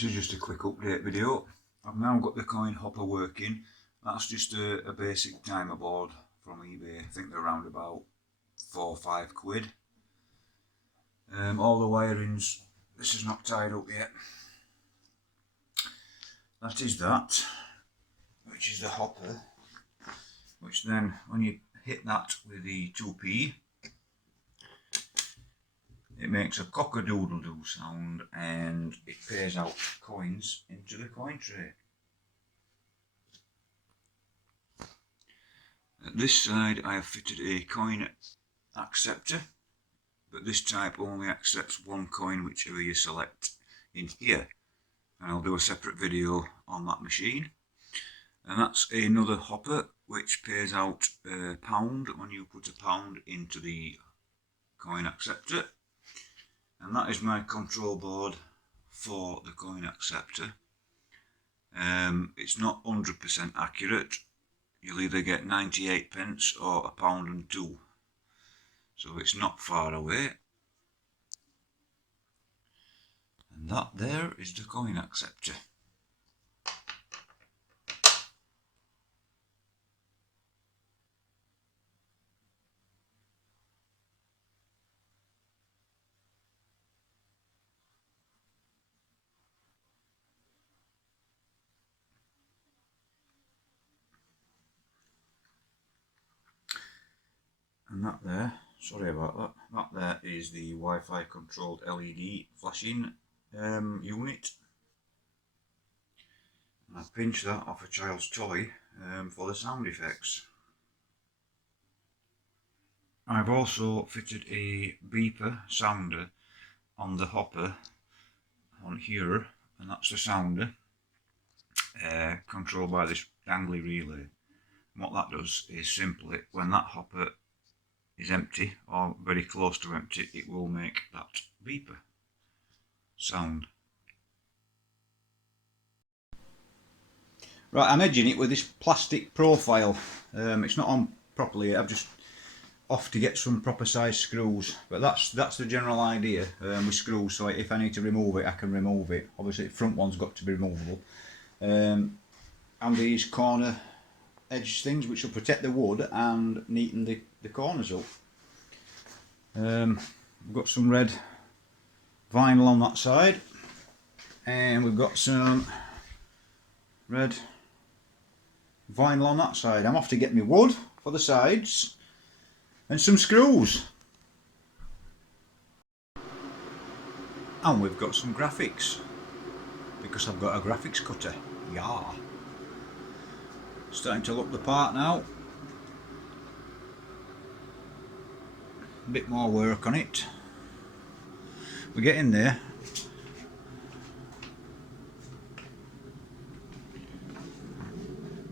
This is just a quick update video. I've now got the coin hopper working. That's just a basic timer board from eBay. I think they're around about 4 or 5 quid. All the wirings, this is not tied up yet. That is that, which is the hopper, which then when you hit that with the 2p, it makes a cock-a-doodle-doo sound and it pays out coins into the coin tray. At this side I have fitted a coin acceptor, but this type only accepts one coin whichever you select in here, and I'll do a separate video on that machine. And that's another hopper which pays out a pound when you put a pound into the coin acceptor. And that is my control board for the coin acceptor. It's not 100% accurate. You'll either get 98 pence or a pound and 2. So it's not far away. And that there is the coin acceptor. And that there, sorry about that, that there is the Wi-Fi controlled LED flashing unit. And I pinched that off a child's toy for the sound effects. I've also fitted a beeper sounder on the hopper on here, and that's the sounder controlled by this dangly relay. And what that does is simply, when that hopper is empty or very close to empty, it will make that beeper sound. Right, I'm edging it with this plastic profile. It's not on properly yet. I've just off to get some proper size screws, but that's the general idea with screws. So if I need to remove it, I can remove it. Obviously the front one's got to be removable, and these corner edge things which will protect the wood and neaten the corners up. We've got some red vinyl on that side, and we've got some red vinyl on that side. I'm off to get my wood for the sides and some screws. And we've got some graphics, because I've got a graphics cutter. Yeah. Starting to look the part now. A bit more work on it. We're getting there.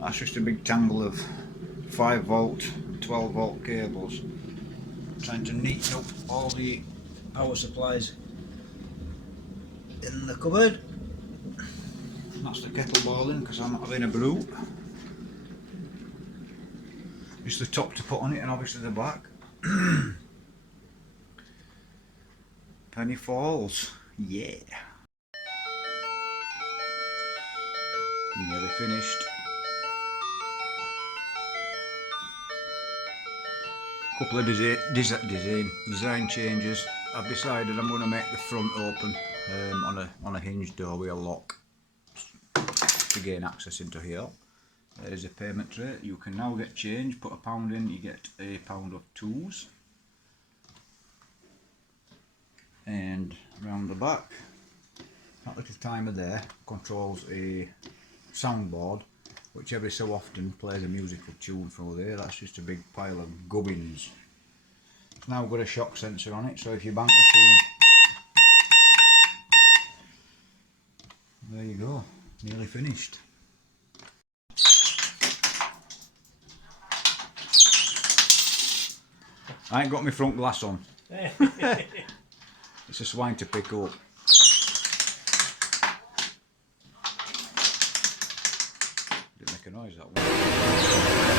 That's just a big tangle of 5 volt, 12 volt cables. Trying to neaten up all the power supplies in the cupboard. That's the kettle boiling because I'm not having a brew. Just the top to put on it, and obviously the back. Penny Falls, yeah. Nearly finished. Couple of design changes. I've decided I'm going to make the front open on a hinge door with a lock to gain access into here. There's a payment tray. You can now get change. Put a pound in, you get a pound of 2s. And round the back, that little timer there controls a soundboard which every so often plays a musical tune through there. That's just a big pile of gubbins. It's now got a shock sensor on it, so if you bang machine, there you go, nearly finished. I ain't got my front glass on. It's a swine to pick up. Didn't make a noise that one.